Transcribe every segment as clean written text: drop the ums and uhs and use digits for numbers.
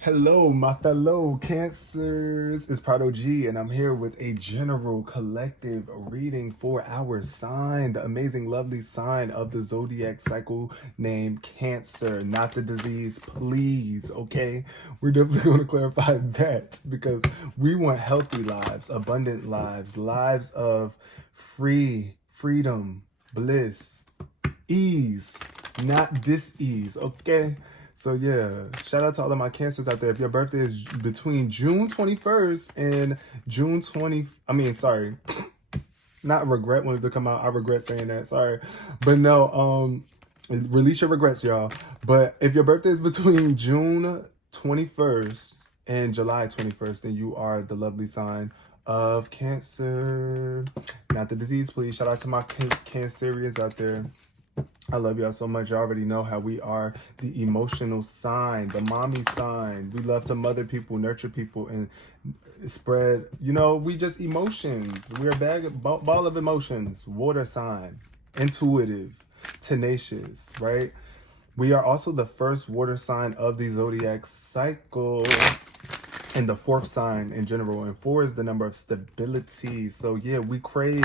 Hello, my fellow Cancers. It's Prado G, and I'm here with a general collective reading for our sign, the amazing, lovely sign of the zodiac cycle named Cancer, not the disease, please. Okay, we're definitely going to clarify that because we want healthy lives, abundant lives, lives of freedom, bliss, ease, not dis-ease. Okay. So yeah, shout out to all of my Cancers out there. If your birthday is between June 21st and June 20, I mean, sorry, not regret wanted to come out. I regret saying that. Sorry. But no, release your regrets, y'all. But if your birthday is between June 21st and July 21st, then you are the lovely sign of Cancer. Not the disease, please. Shout out to my Cancerians out there. I love y'all so much. You already know how we are the emotional sign, the mommy sign. We love to mother people, nurture people, and spread, we just emotions. We're a ball of emotions. Water sign, intuitive, tenacious, right? We are also the first water sign of the zodiac cycle and the fourth sign in general. And 4 is the number of stability. So yeah, we crave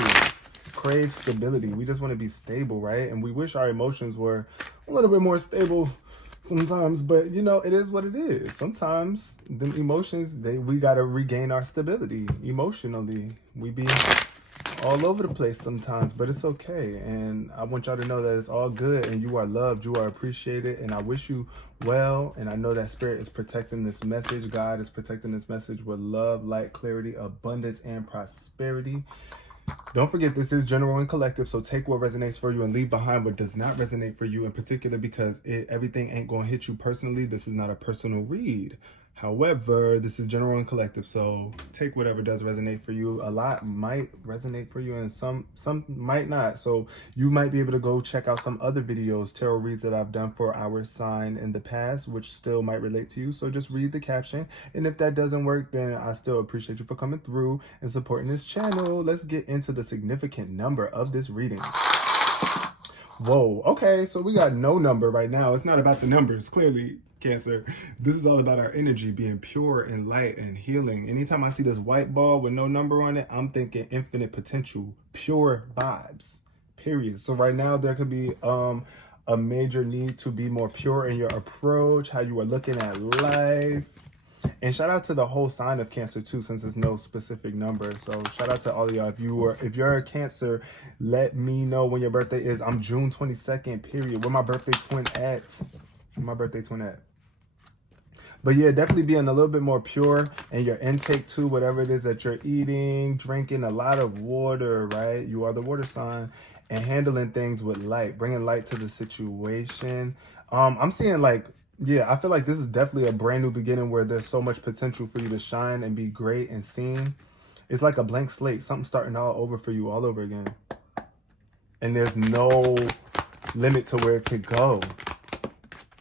stability. We just want to be stable, right? And we wish our emotions were a little bit more stable sometimes, but it is what it is. Sometimes the emotions, we got to regain our stability emotionally. We be all over the place sometimes, but it's okay. And I want y'all to know that it's all good and you are loved, you are appreciated, and I wish you well. And I know that Spirit is protecting this message. God is protecting this message with love, light, clarity, abundance, and prosperity. Don't forget, this is general and collective, so take what resonates for you and leave behind what does not resonate for you in particular, because everything ain't going to hit you personally. This is not a personal read. However, this is general and collective, so take whatever does resonate for you. A lot might resonate for you and some might not. So you might be able to go check out some other videos, tarot reads that I've done for our sign in the past, which still might relate to you. So just read the caption. And if that doesn't work, then I still appreciate you for coming through and supporting this channel. Let's get into the significant number of this reading. Whoa, okay, so we got no number right now. It's not about the numbers, clearly, Cancer. This is all about our energy being pure and light and healing. Anytime I see this white ball with no number on it, I'm thinking infinite potential, pure vibes, period. So right now there could be a major need to be more pure in your approach, how you are looking at life. And shout out to the whole sign of Cancer too, since there's no specific number. So shout out to all of y'all. If you're a Cancer, let me know when your birthday is. I'm June 22nd, period. Where my birthday twin at? Where my birthday twin at? But yeah, definitely being a little bit more pure in your intake too, whatever it is that you're eating, drinking a lot of water, right? You are the water sign. And handling things with light, bringing light to the situation. I'm seeing yeah, I feel like this is definitely a brand new beginning where there's so much potential for you to shine and be great and seen. It's like a blank slate, something starting all over for you all over again. And there's no limit to where it could go.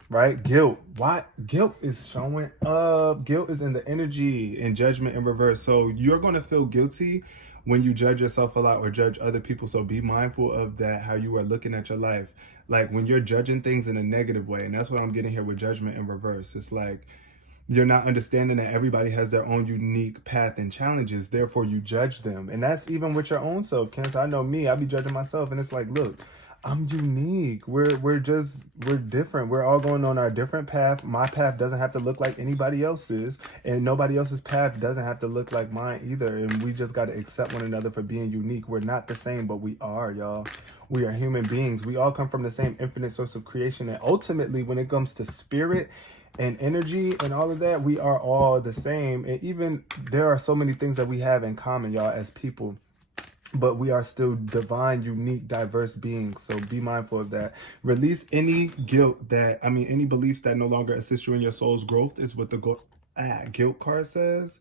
Right? Guilt. What? Guilt is showing up. Guilt is in the energy and judgment in reverse. So you're going to feel guilty when you judge yourself a lot or judge other people. So be mindful of that, how you are looking at your life. Like when you're judging things in a negative way. And that's what I'm getting here with judgment in reverse. It's like you're not understanding that everybody has their own unique path and challenges. Therefore, you judge them. And that's even with your own self. Cancer, I know me. I be judging myself. And it's like, look, I'm unique. We're different. We're all going on our different path. My path doesn't have to look like anybody else's, and nobody else's path doesn't have to look like mine either. And we just got to accept one another for being unique. We're not the same, but we are, y'all. We are human beings. We all come from the same infinite source of creation. And ultimately, when it comes to spirit and energy and all of that, we are all the same. And even there are so many things that we have in common, y'all, as people. But we are still divine, unique, diverse beings. So be mindful of that. Release any guilt any beliefs that no longer assist you in your soul's growth is what the guilt card says.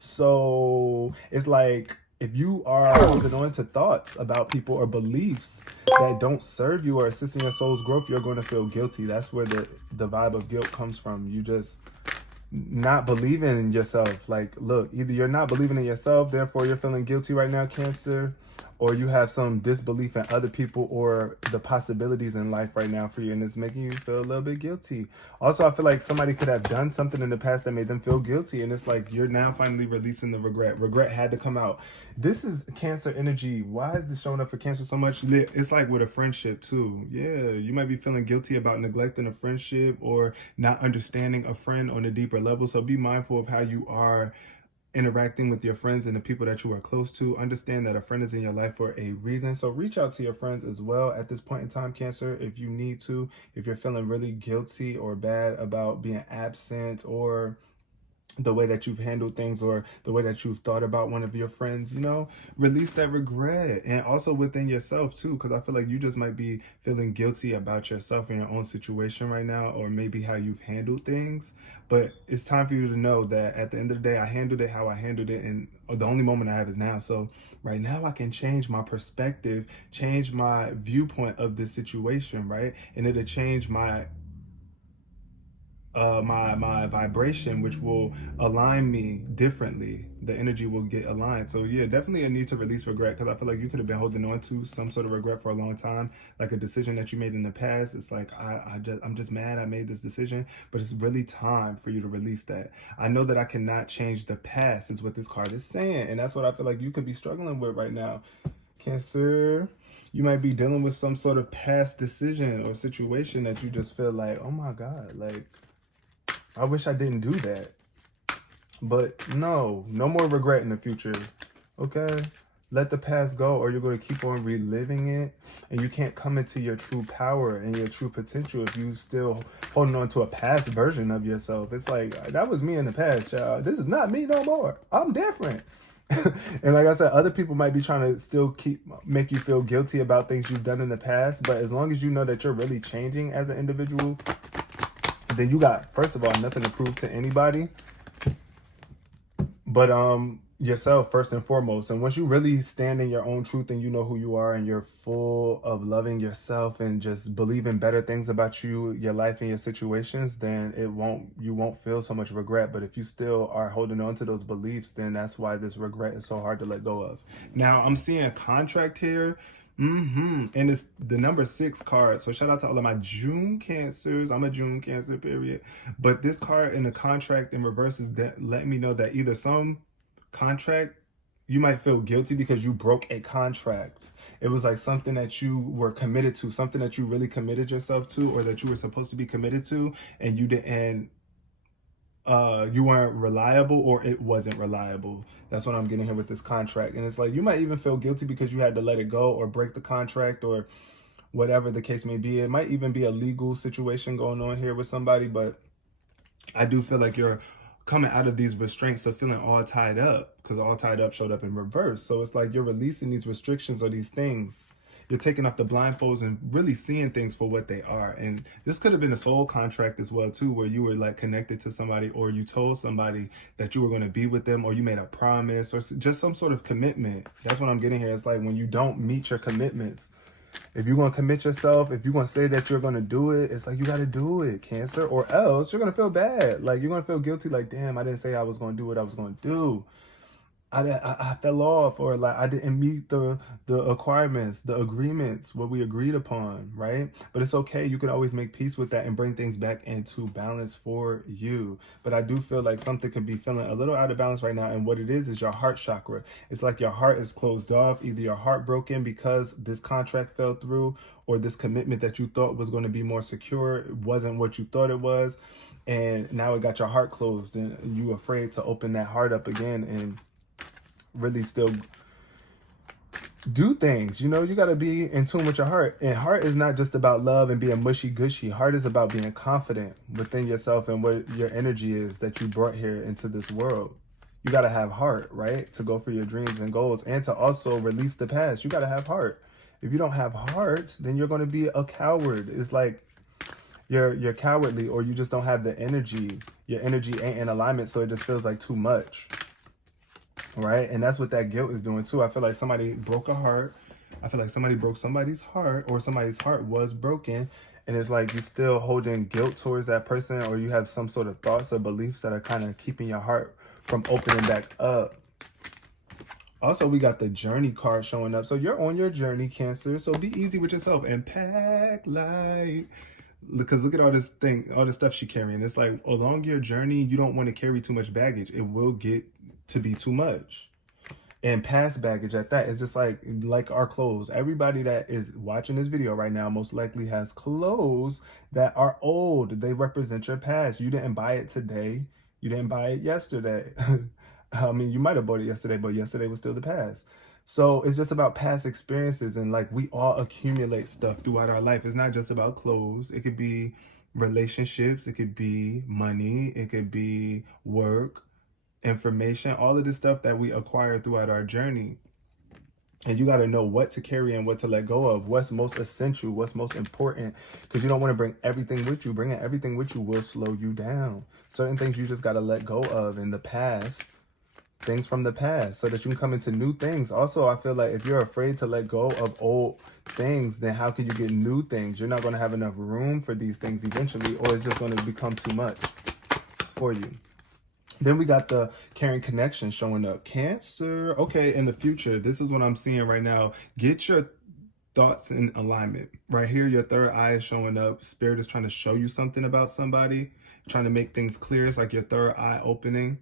So it's like if you are holding on to thoughts about people or beliefs that don't serve you or assist in your soul's growth, you're going to feel guilty. That's where the vibe of guilt comes from. You just not believing in yourself. Like, look, either you're not believing in yourself, therefore you're feeling guilty right now, Cancer, or you have some disbelief in other people or the possibilities in life right now for you, and it's making you feel a little bit guilty. Also, I feel like somebody could have done something in the past that made them feel guilty, and it's like you're now finally releasing the regret. Regret had to come out. This is Cancer energy. Why is this showing up for Cancer so much? It's like with a friendship too. Yeah, you might be feeling guilty about neglecting a friendship or not understanding a friend on a deeper level. So be mindful of how you are interacting with your friends and the people that you are close to. Understand that a friend is in your life for a reason. So reach out to your friends as well at this point in time, Cancer, if you need to. If you're feeling really guilty or bad about being absent, or the way that you've handled things, or the way that you've thought about one of your friends, you know, release that regret. And also within yourself too, because I feel like you just might be feeling guilty about yourself and your own situation right now, or maybe how you've handled things. But it's time for you to know that at the end of the day, I handled it how I handled it, and the only moment I have is now. So right now I can change my perspective, change my viewpoint of this situation, right? And it'll change my my vibration, which will align me differently. The energy will get aligned. So yeah, definitely a need to release regret, because I feel like you could have been holding on to some sort of regret for a long time, like a decision that you made in the past. It's like I'm just mad I made this decision, but it's really time for you to release that. I know that I cannot change the past is what this card is saying, and that's what I feel like you could be struggling with right now, Cancer. You might be dealing with some sort of past decision or situation that you just feel like, oh my God, like, I wish I didn't do that. But no more regret in the future, okay? Let the past go, or you're going to keep on reliving it, and you can't come into your true power and your true potential if you still holding on to a past version of yourself. It's like, that was me in the past, child. This is not me no more. I'm different. And like I said, other people might be trying to still make you feel guilty about things you've done in the past, but as long as you know that you're really changing as an individual, then you got, first of all, nothing to prove to anybody but yourself first and foremost. And once you really stand in your own truth and you know who you are, and you're full of loving yourself and just believing better things about you, your life, and your situations, then you won't feel so much regret. But if you still are holding on to those beliefs, then that's why this regret is so hard to let go of. Now I'm seeing a contract here. And it's the number 6 card. So shout out to all of my June Cancers. I'm a June Cancer, period. But this card in the contract in reverse is that letting me know that either some contract, you might feel guilty because you broke a contract. It was like something that you were committed to, something that you really committed yourself to, or that you were supposed to be committed to, and you didn't. You weren't reliable, or it wasn't reliable. That's what I'm getting here with this contract. And it's like you might even feel guilty because you had to let it go or break the contract, or whatever the case may be. It might even be a legal situation going on here with somebody, but I do feel like you're coming out of these restraints of feeling all tied up, because all tied up showed up in reverse. So it's like you're releasing these restrictions or these things. You're taking off the blindfolds and really seeing things for what they are. And this could have been a soul contract as well too, where you were like connected to somebody, or you told somebody that you were going to be with them, or you made a promise, or just some sort of commitment. That's what I'm getting here. It's like when you don't meet your commitments. If you're going to commit yourself, if you're going to say that you're going to do it, it's like you got to do it, Cancer, or else you're going to feel bad. Like you're going to feel guilty, like, damn, I didn't say I was going to do what I was going to do. I fell off, or like I didn't meet the requirements, the agreements, what we agreed upon, right? But it's okay. You can always make peace with that and bring things back into balance for you. But I do feel like something could be feeling a little out of balance right now. And what it is your heart chakra. It's like your heart is closed off. Either your heart broken because this contract fell through, or this commitment that you thought was going to be more secure wasn't what you thought it was. And now it got your heart closed, and you afraid to open that heart up again and really still do things. You know, you got to be in tune with your heart. And heart is not just about love and being mushy gushy. Heart is about being confident within yourself and what your energy is that you brought here into this world. You got to have heart, right? To go for your dreams and goals, and to also release the past. You got to have heart. If you don't have heart, then you're going to be a coward. It's like you're cowardly, or you just don't have the energy. Your energy ain't in alignment, so it just feels like too much. Right? And that's what that guilt is doing too. I feel like somebody broke a heart. I feel like somebody broke somebody's heart, or somebody's heart was broken. And it's like you're still holding guilt towards that person, or you have some sort of thoughts or beliefs that are kind of keeping your heart from opening back up. Also, we got the journey card showing up. So you're on your journey, Cancer. So be easy with yourself and pack light. Because look at all this thing, all this stuff she's carrying. It's like along your journey, you don't want to carry too much baggage. It will get to be too much. And past baggage at that. It's just like our clothes. Everybody that is watching this video right now most likely has clothes that are old. They represent your past. You didn't buy it today. You didn't buy it yesterday. I mean, you might have bought it yesterday, but yesterday was still the past. So it's just about past experiences, and like we all accumulate stuff throughout our life. It's not just about clothes. It could be relationships. It could be money. It could be work, information, all of this stuff that we acquire throughout our journey. And you got to know what to carry and what to let go of, what's most essential, what's most important, because you don't want to bring everything with you. Bringing everything with you will slow you down. Certain things you just got to let go of in the past, things from the past, so that you can come into new things. Also, I feel like if you're afraid to let go of old things, then how can you get new things? You're not going to have enough room for these things eventually, or it's just going to become too much for you. Then we got the caring connection showing up. Cancer. Okay, in the future, this is what I'm seeing right now. Get your thoughts in alignment. Right here, your third eye is showing up. Spirit is trying to show you something about somebody, trying to make things clear. It's like your third eye opening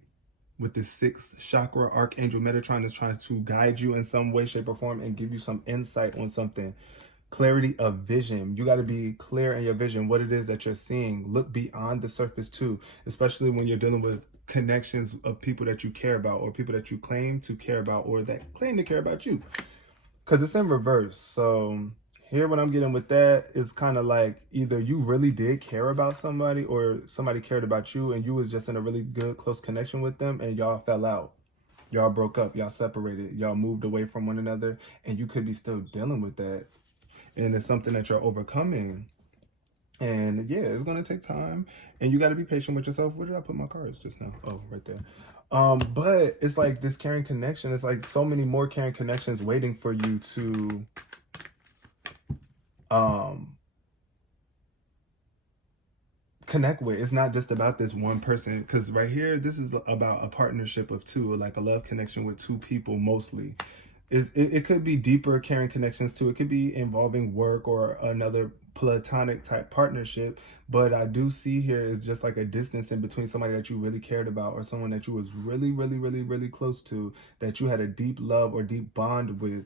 with the sixth chakra. Archangel Metatron is trying to guide you in some way, shape, or form and give you some insight on something. Clarity of vision. You got to be clear in your vision, what it is that you're seeing. Look beyond the surface too, especially when you're dealing with connections of people that you care about, or people that you claim to care about, or that claim to care about you, because it's in reverse. So here, what I'm getting with that is kind of like either you really did care about somebody, or somebody cared about you and you was just in a really good close connection with them, and y'all fell out, y'all broke up, y'all separated, y'all moved away from one another, and you could be still dealing with that, and it's something that you're overcoming. And yeah, it's going to take time, and you got to be patient with yourself. Where did I put my cards just now? Oh, right there. But it's like this caring connection. It's like so many more caring connections waiting for you to connect with. It's not just about this one person, because right here, this is about a partnership of two, or like a love connection with two people mostly. It could be deeper caring connections too. It could be involving work or another platonic type partnership. But I do see here is just like a distance in between somebody that you really cared about, or someone that you was really, really, really, really close to, that you had a deep love or deep bond with,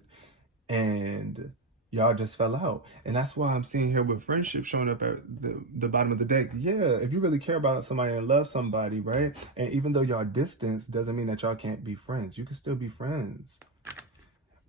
and y'all just fell out. And that's why I'm seeing here with friendship showing up at the bottom of the deck. Yeah, if you really care about somebody and love somebody, right? And even though y'all distance, doesn't mean that y'all can't be friends. You can still be friends.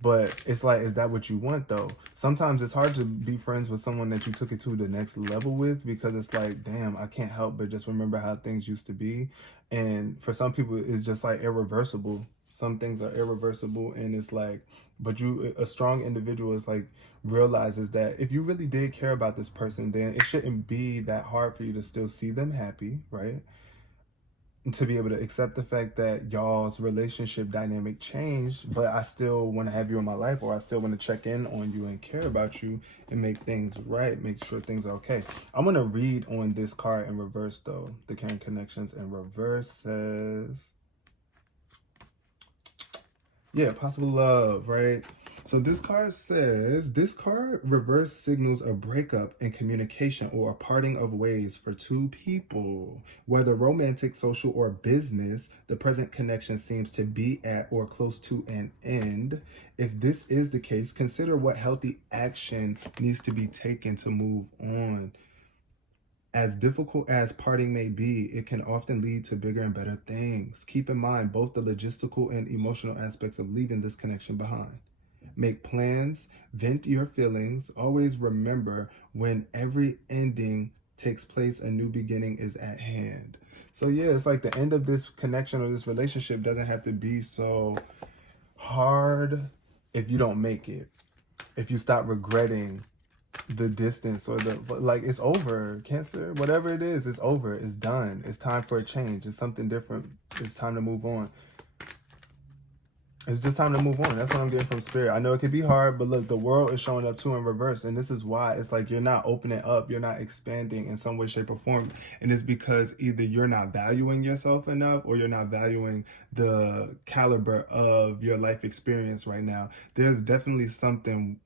But it's like, is that what you want though? Sometimes it's hard to be friends with someone that you took it to the next level with, because it's like, damn, I can't help but just remember how things used to be. And for some people, it's just like irreversible. Some things are irreversible, and it's like, but a strong individual is like, realizes that if you really did care about this person, then it shouldn't be that hard for you to still see them happy, right? To be able to accept the fact that y'all's relationship dynamic changed, but I still want to have you in my life, or I still want to check in on you and care about you and make things right, make sure things are okay. I'm going to read on this card in reverse though. The caring connections in reverse says, yeah, possible love, right? So this card says, this card reverse signals a breakup in communication or a parting of ways for two people. Whether romantic, social, or business, the present connection seems to be at or close to an end. If this is the case, consider what healthy action needs to be taken to move on. As difficult as parting may be, it can often lead to bigger and better things. Keep in mind both the logistical and emotional aspects of leaving this connection behind. Make plans, vent your feelings. Always remember, when every ending takes place, a new beginning is at hand. So yeah, it's like the end of this connection or this relationship doesn't have to be so hard if you don't make it. If you stop regretting the distance, or like, it's over, Cancer, whatever it is, it's over, it's done, it's time for a change, it's something different, it's time to move on. It's just time to move on. That's what I'm getting from Spirit. I know it can be hard, but look, the world is showing up too in reverse. And this is why it's like you're not opening up, you're not expanding in some way, shape, or form. And it's because either you're not valuing yourself enough or you're not valuing the caliber of your life experience right now. There's definitely something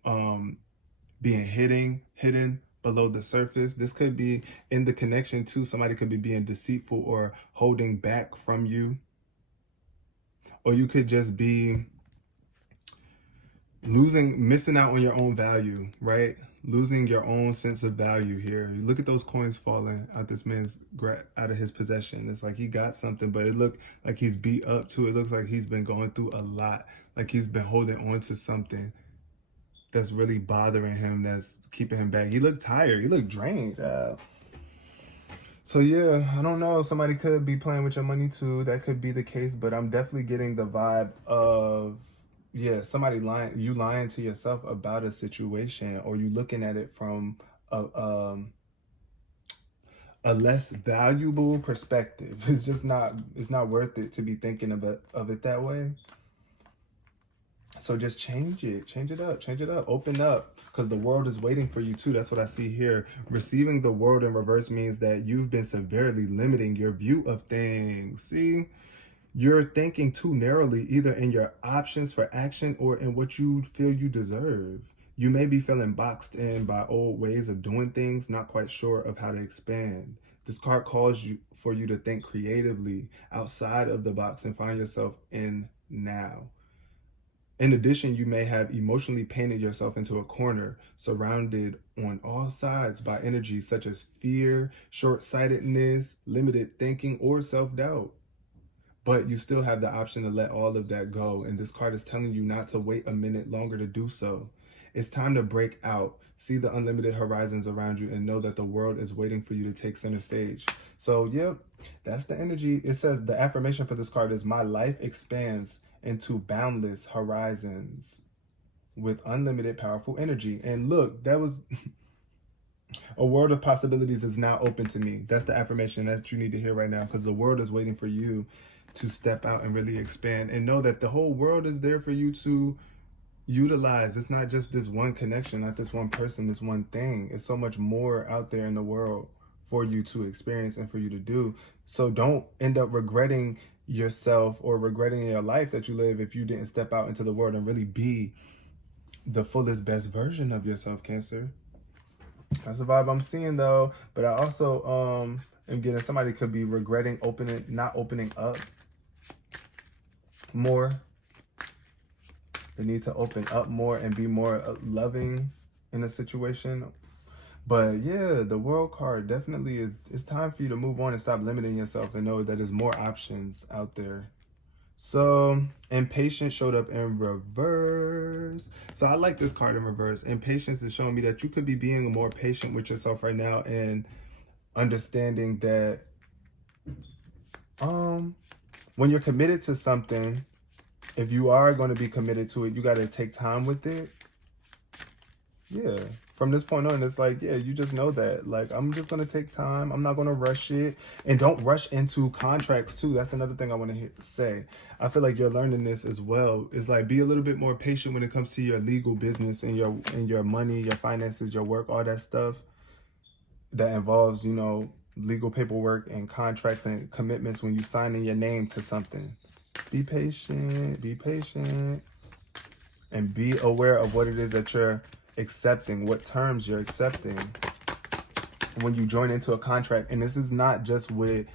being hidden below the surface. This could be in the connection too. Somebody could be being deceitful or holding back from you. Or you could just be missing out on your own value, right? Losing your own sense of value here. You look at those coins falling out this man's out of his possession. It's like he got something, but it looked like he's beat up too. It looks like he's been going through a lot. Like he's been holding on to something that's really bothering him, that's keeping him back. He looked tired. He looked drained. So yeah, I don't know. Somebody could be playing with your money too. That could be the case, but I'm definitely getting the vibe of, yeah, somebody lying to yourself about a situation, or you looking at it from a less valuable perspective. It's not worth it to be thinking of it that way. So just change it up, open up, because the world is waiting for you too. That's what I see here. Receiving the world in reverse means that you've been severely limiting your view of things. See, you're thinking too narrowly, either in your options for action or in what you feel you deserve. You may be feeling boxed in by old ways of doing things, not quite sure of how to expand. This card calls for you to think creatively outside of the box and find yourself in now. In addition, you may have emotionally painted yourself into a corner, surrounded on all sides by energies such as fear, short-sightedness, limited thinking, or self-doubt. But you still have the option to let all of that go, and this card is telling you not to wait a minute longer to do so. It's time to break out, see the unlimited horizons around you, and know that the world is waiting for you to take center stage. So, yep, that's the energy. It says the affirmation for this card is, my life expands into boundless horizons with unlimited powerful energy. And look, that was a world of possibilities is now open to me. That's the affirmation that you need to hear right now, because the world is waiting for you to step out and really expand, and know that the whole world is there for you to utilize. It's not just this one connection, not this one person, this one thing. It's so much more out there in the world for you to experience and for you to do. So don't end up regretting yourself or regretting your life that you live if you didn't step out into the world and really be the fullest, best version of yourself, Cancer. That's the vibe I'm seeing though. But I also am getting somebody could be regretting not opening up more. They need to open up more and be more loving in a situation. But yeah, the world card definitely is, it's time for you to move on and stop limiting yourself and know that there's more options out there. So impatience showed up in reverse. So I like this card in reverse. Impatience is showing me that you could be being more patient with yourself right now and understanding that when you're committed to something, if you are going to be committed to it, you got to take time with it. Yeah. From this point on, it's like, yeah, you just know that. Like, I'm just going to take time. I'm not going to rush it. And don't rush into contracts, too. That's another thing I want to say. I feel like you're learning this as well. It's like, be a little bit more patient when it comes to your legal business and your money, your finances, your work, all that stuff that involves, you know, legal paperwork and contracts and commitments when you signing your name to something. Be patient, and be aware of what it is that you're accepting, what terms you're accepting when you join into a contract. And this is not just with,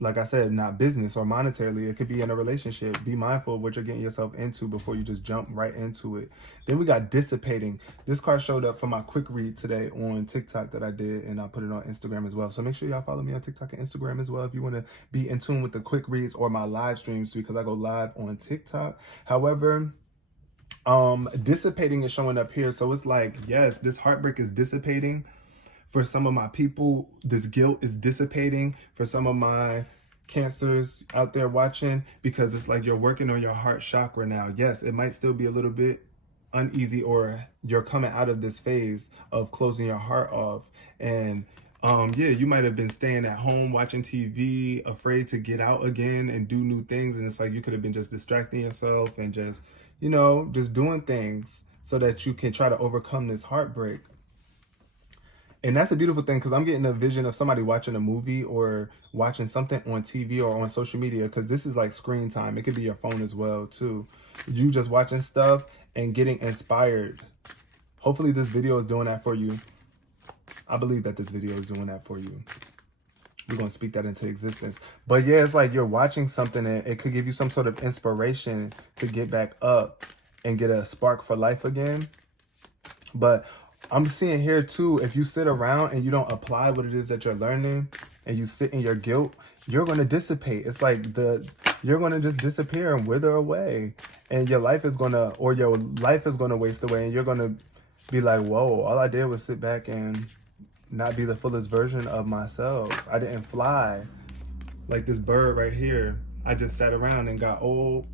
like I said, not business or monetarily. It could be in a relationship. Be mindful of what you're getting yourself into before you just jump right into it. Then we got dissipating. This card showed up for my quick read today on TikTok that I did, and I put it on Instagram as well. So make sure y'all follow me on TikTok and Instagram as well if you want to be in tune with the quick reads or my live streams, because I go live on TikTok. However, dissipating is showing up here. So it's like, yes, this heartbreak is dissipating. For some of my people, this guilt is dissipating. For some of my Cancers out there watching, because it's like you're working on your heart chakra now. Yes, it might still be a little bit uneasy, or you're coming out of this phase of closing your heart off and Yeah, you might have been staying at home watching TV, afraid to get out again and do new things. And it's like you could have been just distracting yourself and just, just doing things so that you can try to overcome this heartbreak. And that's a beautiful thing, because I'm getting a vision of somebody watching a movie or watching something on TV or on social media, because this is like screen time. It could be your phone as well, too. You just watching stuff and getting inspired. Hopefully this video is doing that for you. I believe that this video is doing that for you. We're going to speak that into existence. But yeah, it's like you're watching something and it could give you some sort of inspiration to get back up and get a spark for life again. But I'm seeing here too, if you sit around and you don't apply what it is that you're learning and you sit in your guilt, you're going to dissipate. It's like you're going to just disappear and wither away. And your life is going to waste away. And you're going to be like, whoa, all I did was sit back and not be the fullest version of myself. I didn't fly like this bird right here. I just sat around and got old.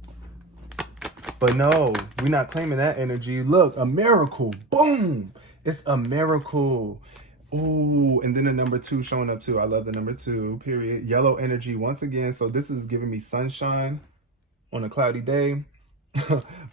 But no, we're not claiming that energy. Look, a miracle. Boom. It's a miracle. Ooh, and then the number 2 showing up too. I love the number 2, period. Yellow energy once again. So this is giving me sunshine on a cloudy day.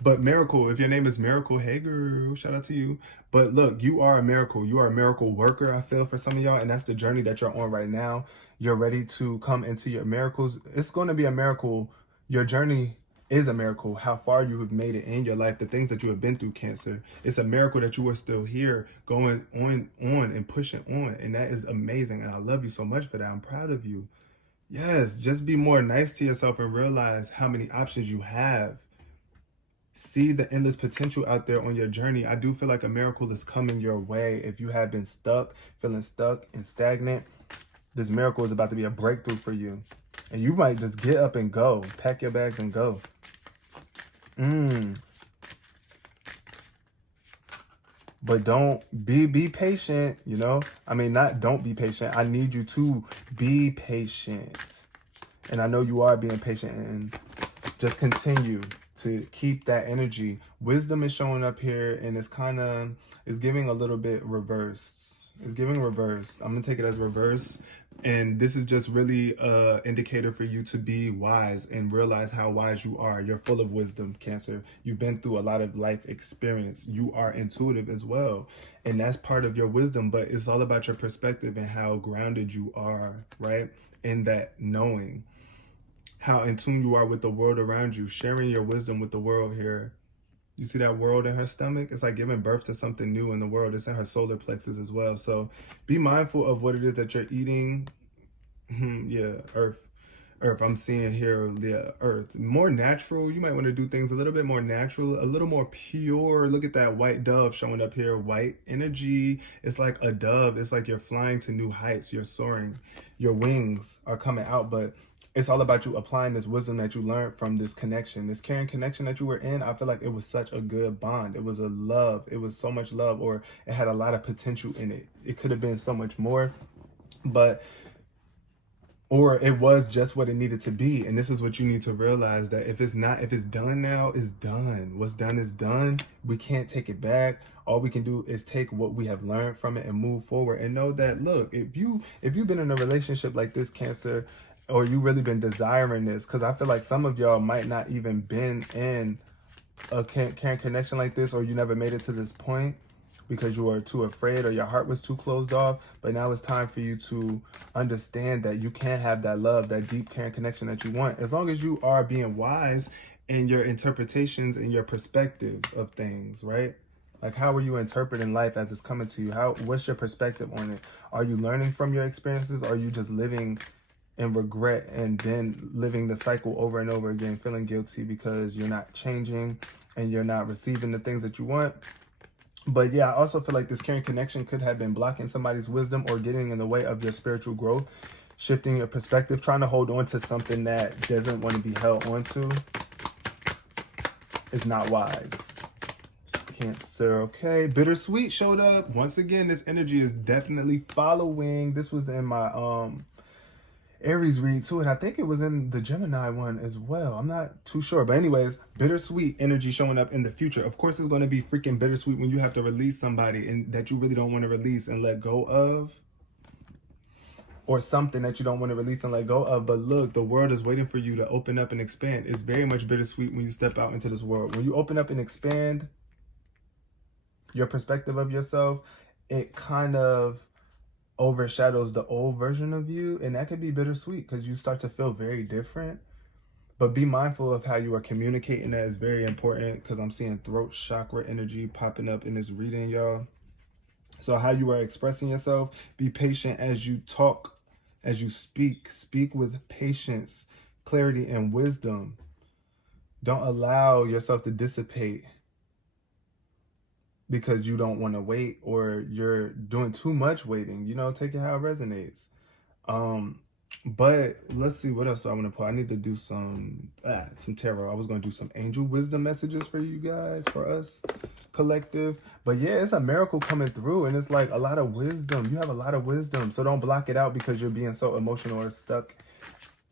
But miracle, if your name is Miracle, hey girl, shout out to you. But look, you are a miracle. You are a miracle worker, I feel, for some of y'all. And that's the journey that you're on right now. You're ready to come into your miracles. It's going to be a miracle. Your journey is a miracle. How far you have made it in your life, the things that you have been through, Cancer. It's a miracle that you are still here, going on and pushing on. And that is amazing. And I love you so much for that. I'm proud of you. Yes, just be more nice to yourself and realize how many options you have. See the endless potential out there on your journey. I do feel like a miracle is coming your way. If you have been stuck, feeling stuck and stagnant, this miracle is about to be a breakthrough for you. And you might just get up and go. Pack your bags and go. But don't be patient, I mean, not don't be patient. I need you to be patient. And I know you are being patient, and just continue to keep that energy. Wisdom is showing up here, and it's giving a little bit reversed. It's giving reversed. I'm gonna take it as reverse. And this is just really an indicator for you to be wise and realize how wise you are. You're full of wisdom, Cancer. You've been through a lot of life experience. You are intuitive as well. And that's part of your wisdom, but it's all about your perspective and how grounded you are, right? In that knowing. How in tune you are with the world around you, sharing your wisdom with the world here. You see that world in her stomach? It's like giving birth to something new in the world. It's in her solar plexus as well. So be mindful of what it is that you're eating. Yeah, Earth. I'm seeing here, yeah, Earth. More natural. You might want to do things a little bit more natural, a little more pure. Look at that white dove showing up here. White energy. It's like a dove. It's like you're flying to new heights. You're soaring. Your wings are coming out, but it's all about you applying this wisdom that you learned from this connection, this caring connection that you were in. I feel like it was such a good bond. It was a love. It was so much love, or it had a lot of potential in it. It could have been so much more, or it was just what it needed to be. And this is what you need to realize, that if it's done now, it's done. What's done is done. We can't take it back. All we can do is take what we have learned from it and move forward, and know that, look, if you've been in a relationship like this, Cancer, or you really been desiring this, because I feel like some of y'all might not even been in a caring connection like this, or you never made it to this point because you were too afraid or your heart was too closed off. But now it's time for you to understand that you can have that love, that deep caring connection that you want, as long as you are being wise in your interpretations and your perspectives of things, right? Like, how are you interpreting life as it's coming to you? What's your perspective on it? Are you learning from your experiences? Or are you just living and regret and then living the cycle over and over again, feeling guilty because you're not changing and you're not receiving the things that you want? But yeah, I also feel like this caring connection could have been blocking somebody's wisdom or getting in the way of your spiritual growth, shifting your perspective, trying to hold on to something that doesn't want to be held on to is not wise. Cancer, okay. Bittersweet showed up. Once again, this energy is definitely following. This was in my Aries read too, and I think it was in the Gemini one as well. I'm not too sure, but anyways, bittersweet energy showing up in the future. Of course, it's going to be freaking bittersweet when you have to release somebody and that you really don't want to release and let go of. or something that you don't want to release and let go of. But look, the world is waiting for you to open up and expand. It's very much bittersweet when you step out into this world. When you open up and expand your perspective of yourself, it kind of overshadows the old version of you, and that could be bittersweet because you start to feel very different. But be mindful of how you are communicating. That is very important, because I'm seeing throat chakra energy popping up in this reading, y'all. So how you are expressing yourself, be patient as you talk, as you speak. Speak with patience, clarity, and wisdom. Don't allow yourself to dissipate because you don't want to wait, or you're doing too much waiting. You know, take it how it resonates. But let's see, what else do I want to put? I need to do some tarot. I was going to do some angel wisdom messages for you guys, for us collective. But yeah, it's a miracle coming through, and it's like a lot of wisdom. You have a lot of wisdom, so don't block it out because you're being so emotional or stuck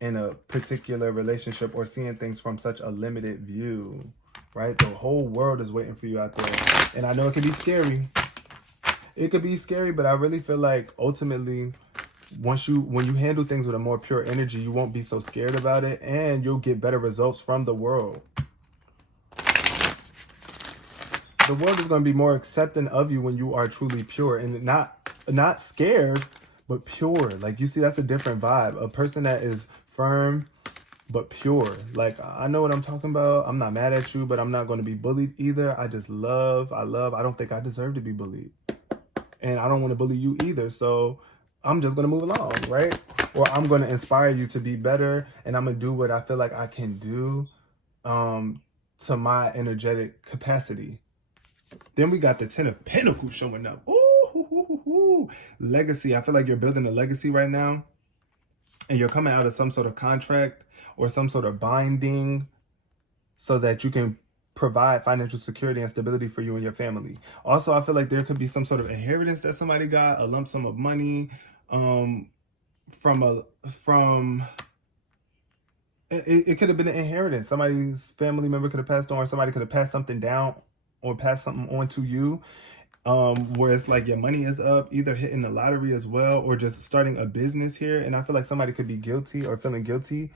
in a particular relationship or seeing things from such a limited view, right? The whole world is waiting for you out there. And I know it can be scary. It could be scary, but I really feel like ultimately, when you handle things with a more pure energy, you won't be so scared about it, and you'll get better results from the world. The world is going to be more accepting of you when you are truly pure and not scared, but pure. Like, you see, that's a different vibe. A person that is firm but pure. Like, I know what I'm talking about. I'm not mad at you, but I'm not going to be bullied either. I just love. I don't think I deserve to be bullied, and I don't want to bully you either. So I'm just going to move along, right? Or I'm going to inspire you to be better, and I'm going to do what I feel like I can do to my energetic capacity. Then we got the 10 of Pentacles showing up. Ooh, legacy. I feel like you're building a legacy right now, and you're coming out of some sort of contract or some sort of binding so that you can provide financial security and stability for you and your family. Also, I feel like there could be some sort of inheritance that somebody got, a lump sum of money it could have been an inheritance. Somebody's family member could have passed on, or somebody could have passed something down or passed something on to you, where it's like your money is up, either hitting the lottery as well, or just starting a business here. And I feel like somebody could be guilty or feeling guilty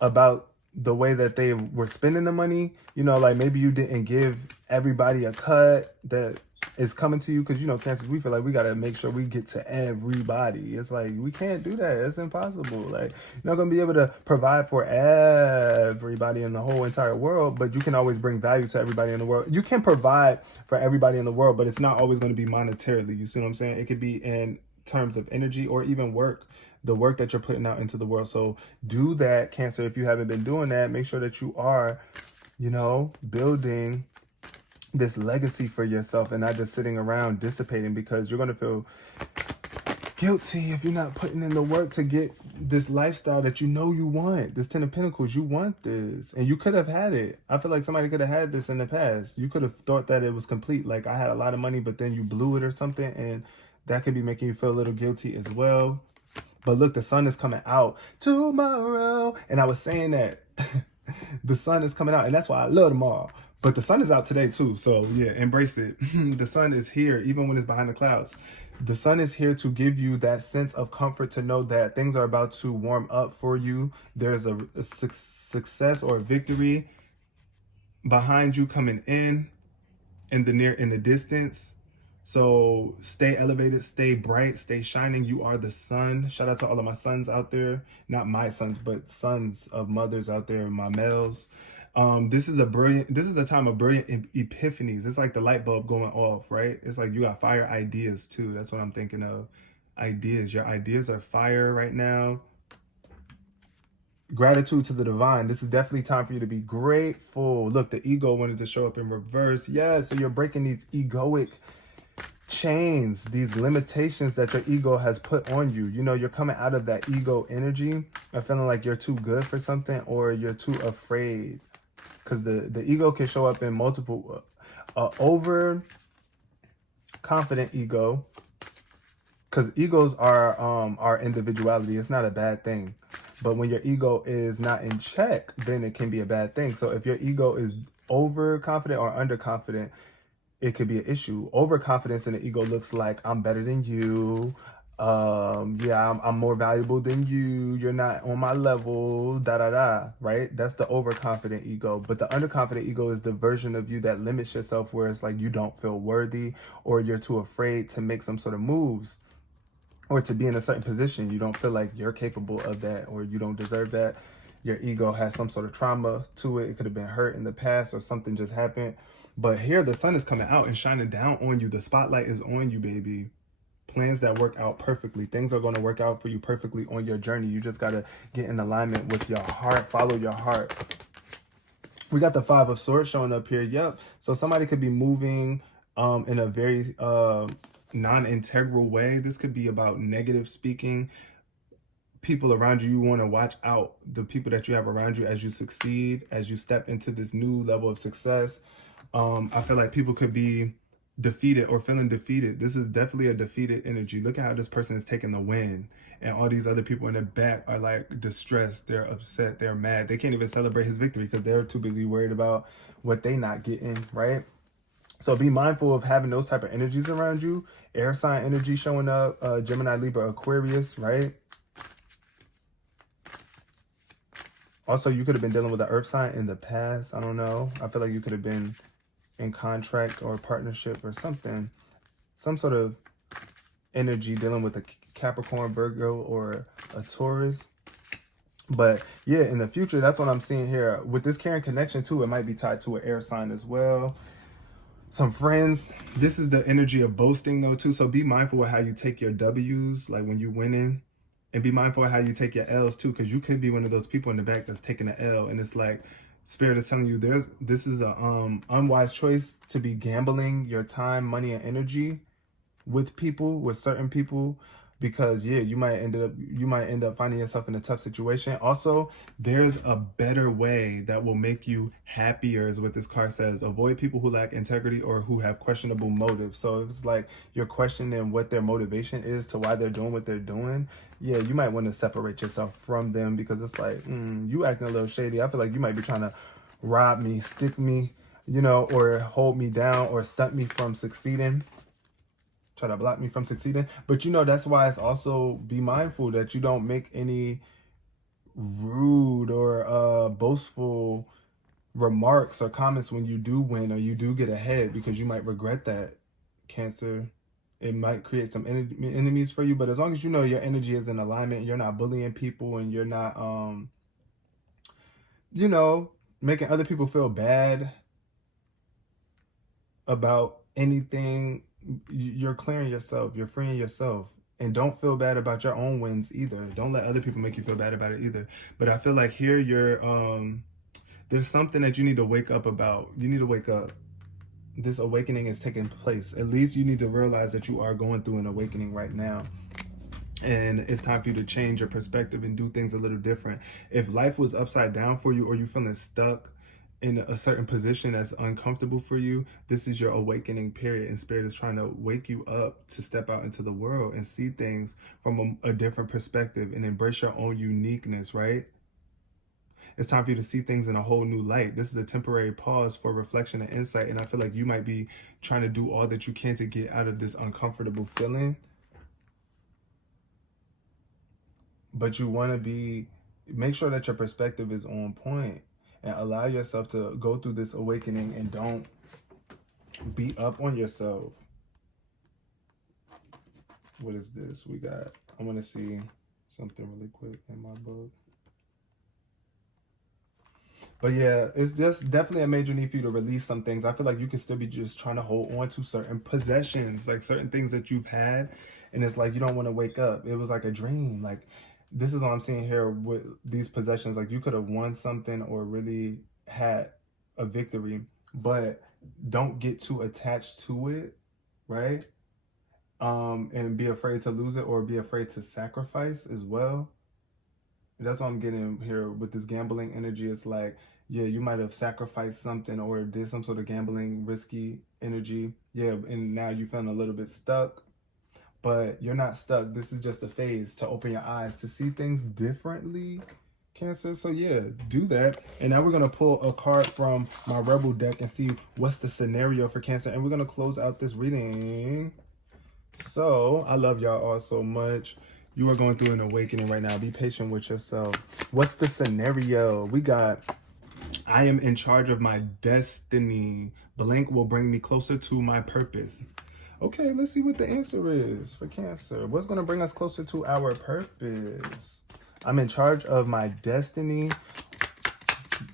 about the way that they were spending the money. You know, like maybe you didn't give everybody a cut that is coming to you, because, you know, Cancers, we feel like we got to make sure we get to everybody. It's like, we can't do that. It's impossible. Like, you're not going to be able to provide for everybody in the whole entire world, but you can always bring value to everybody in the world. You can provide for everybody in the world, but it's not always going to be monetarily. You see what I'm saying? It could be in terms of energy or even work, the work that you're putting out into the world. So do that, Cancer. If you haven't been doing that, make sure that you are, you know, building this legacy for yourself and not just sitting around dissipating, because you're going to feel guilty if you're not putting in the work to get this lifestyle that you know you want. This 10 of Pentacles, you want this, and you could have had it. I feel like somebody could have had this in the past. You could have thought that it was complete. Like, I had a lot of money, but then you blew it or something, and that could be making you feel a little guilty as well. But look, the sun is coming out tomorrow, and I was saying that the sun is coming out, and that's why I love tomorrow. But the sun is out today too, so yeah, embrace it. The sun is here, even when it's behind the clouds. The sun is here to give you that sense of comfort, to know that things are about to warm up for you. There's a success or victory behind you coming in the distance. So stay elevated, stay bright, stay shining. You are the sun. Shout out to all of my sons out there. Not my sons, but sons of mothers out there, my males. This is a time of brilliant epiphanies. It's like the light bulb going off, right? It's like you got fire ideas too. That's what I'm thinking of. Ideas. Your ideas are fire right now. Gratitude to the divine. This is definitely time for you to be grateful. Look, the ego wanted to show up in reverse. Yeah, so you're breaking these egoic chains, these limitations that your ego has put on you. You know, you're coming out of that ego energy of feeling like you're too good for something, or you're too afraid. Because the ego can show up in multiple, over confident ego, because egos are our individuality. It's not a bad thing. But when your ego is not in check, then it can be a bad thing. So if your ego is overconfident or underconfident, it could be an issue. Overconfidence in the ego looks like I'm better than you. Yeah, I'm more valuable than you. You're not on my level, da da da, right? That's the overconfident ego. But the underconfident ego is the version of you that limits yourself, where it's like you don't feel worthy, or you're too afraid to make some sort of moves, or to be in a certain position. You don't feel like you're capable of that, or you don't deserve that. Your ego has some sort of trauma to it. It could have been hurt in the past, or something just happened. But here the sun is coming out and shining down on you. The spotlight is on you, baby. Plans that work out perfectly. Things are going to work out for you perfectly on your journey. You just got to get in alignment with your heart. Follow your heart. We got the 5 of Swords showing up here. Yep. So somebody could be moving in a very non-integral way. This could be about negative speaking. People around you, you want to watch out. The people that you have around you as you succeed, as you step into this new level of success. I feel like people could be defeated or feeling defeated. This is definitely a defeated energy. Look at how this person is taking the win, and all these other people in the back are like distressed. They're upset. They're mad. They can't even celebrate his victory because they're too busy worried about what they not getting, right? So be mindful of having those type of energies around you. Air sign energy showing up, Gemini, Libra, Aquarius, right? Also, you could have been dealing with an earth sign in the past. I don't know. I feel like you could have been in contract or partnership or something. Some sort of energy dealing with a Capricorn, Virgo, or a Taurus. But yeah, in the future, that's what I'm seeing here. With this caring connection too, it might be tied to an air sign as well. Some friends. This is the energy of boasting though too. So be mindful of how you take your W's, like when you winning. And be mindful of how you take your L's too, because you could be one of those people in the back that's taking an L, and it's like Spirit is telling you this is a unwise choice to be gambling your time, money, and energy with people, with certain people, because yeah, you might end up finding yourself in a tough situation. Also, there's a better way that will make you happier, is what this card says. Avoid people who lack integrity or who have questionable motives. So it's like you're questioning what their motivation is to why they're doing what they're doing. Yeah, you might want to separate yourself from them, because it's like you acting a little shady. I feel like you might be trying to rob me, stick me, you know, or hold me down, or stunt me from succeeding. Try to block me from succeeding. But you know, that's why it's also be mindful that you don't make any rude or boastful remarks or comments when you do win or you do get ahead, because you might regret that, Cancer. It might create some enemies for you. But as long as you know your energy is in alignment, you're not bullying people, and you're not you know, making other people feel bad about anything, you're clearing yourself, you're freeing yourself. And don't feel bad about your own wins either. Don't let other people make you feel bad about it either. But I feel like here you're there's something that you need to wake up about. You need to wake up. This awakening is taking place. At least you need to realize that you are going through an awakening right now. And it's time for you to change your perspective and do things a little different. If life was upside down for you, or you feeling stuck in a certain position that's uncomfortable for you, this is your awakening period, and Spirit is trying to wake you up to step out into the world and see things from a different perspective and embrace your own uniqueness, right? It's time for you to see things in a whole new light. This is a temporary pause for reflection and insight, and I feel like you might be trying to do all that you can to get out of this uncomfortable feeling. But you want to make sure that your perspective is on point, and allow yourself to go through this awakening, and don't beat up on yourself. What is this we got? I want to see something really quick in my book. But yeah, it's just definitely a major need for you to release some things. I feel like you can still be just trying to hold on to certain possessions, like certain things that you've had, and it's like you don't want to wake up. It was like a dream. Like, this is what I'm seeing here with these possessions. Like, you could have won something or really had a victory, but don't get too attached to it, right? And be afraid to lose it, or be afraid to sacrifice as well. That's what I'm getting here with this gambling energy. It's like, yeah, you might have sacrificed something or did some sort of gambling, risky energy. Yeah, and now you're feeling a little bit stuck. But you're not stuck. This is just a phase to open your eyes, to see things differently, Cancer. So yeah, do that. And now we're going to pull a card from my Rebel deck and see what's the scenario for Cancer. And we're going to close out this reading. So I love y'all all so much. You are going through an awakening right now. Be patient with yourself. What's the scenario? We got, I am in charge of my destiny. Blank will bring me closer to my purpose. Okay, let's see what the answer is for Cancer. What's going to bring us closer to our purpose? I'm in charge of my destiny.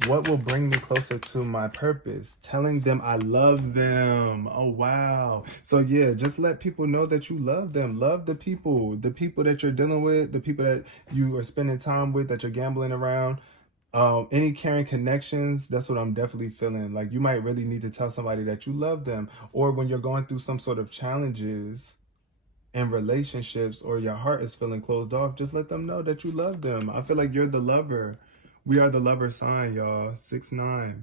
What will bring me closer to my purpose? Telling them I love them. Oh, wow. So yeah, just let people know that you love them. Love the people that you're dealing with, the people that you are spending time with, that you're gambling around. Any caring connections, that's what I'm definitely feeling. Like you might really need to tell somebody that you love them, or when you're going through some sort of challenges in relationships or your heart is feeling closed off, just let them know that you love them. I feel like you're the lover. We are the lover sign, y'all. 6-9.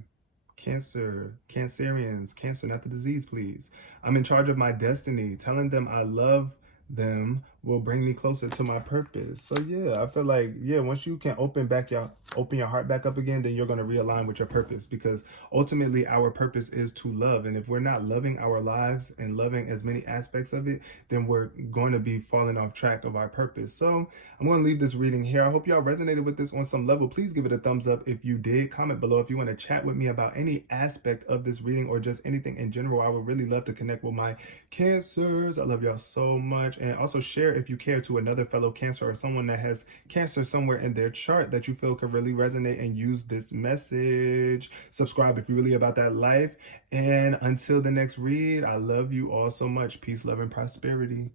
Cancer. Cancerians. Cancer, not the disease, please. I'm in charge of my destiny. Telling them I love them will bring me closer to my purpose. So yeah, I feel like, yeah, once you can open your heart back up again, then you're going to realign with your purpose, because ultimately our purpose is to love. And if we're not loving our lives and loving as many aspects of it, then we're going to be falling off track of our purpose. So I'm going to leave this reading here. I hope y'all resonated with this on some level. Please give it a thumbs up if you did. Comment below if you want to chat with me about any aspect of this reading or just anything in general. I would really love to connect with my Cancers. I love y'all so much. And also share if you care to another fellow Cancer or someone that has Cancer somewhere in their chart that you feel could really resonate and use this message. Subscribe if you're really about that life. And until the next read, I love you all so much. Peace, love, and prosperity.